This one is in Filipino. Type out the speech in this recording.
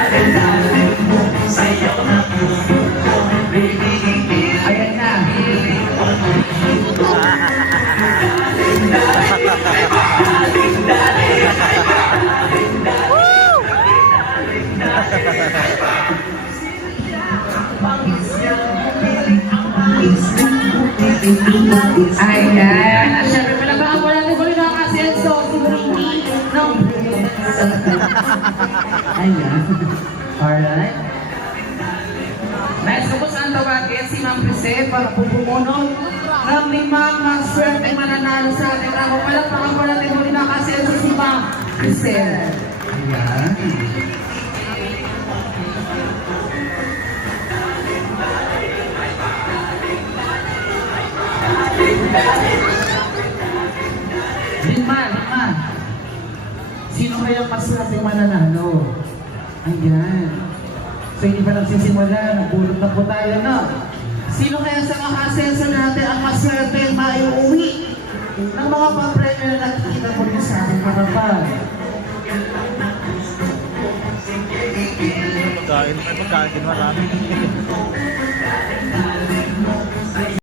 Ayan na. Ayan. At syempre, palabaan mo natin kung yung nakasenso, si Britney ng Ayan. Alright. Next, kung saan tawagin si Ma'am Crisel para po pumunod ng limang swerte mananalo sa ating ako. Palagpakan po natin kung yung nakasenso si Ma'am Crisel. Ayan. Lima. Sino kaya maswerteng mananalo? Ayan. So hindi pa nagsisimula, nagbulot na po tayo, no? Sino kaya sa makasenso natin ang maswerteng maiuwi ng mga papremyo na nakikita po niyo sa ating harapan? Pagkain din marami.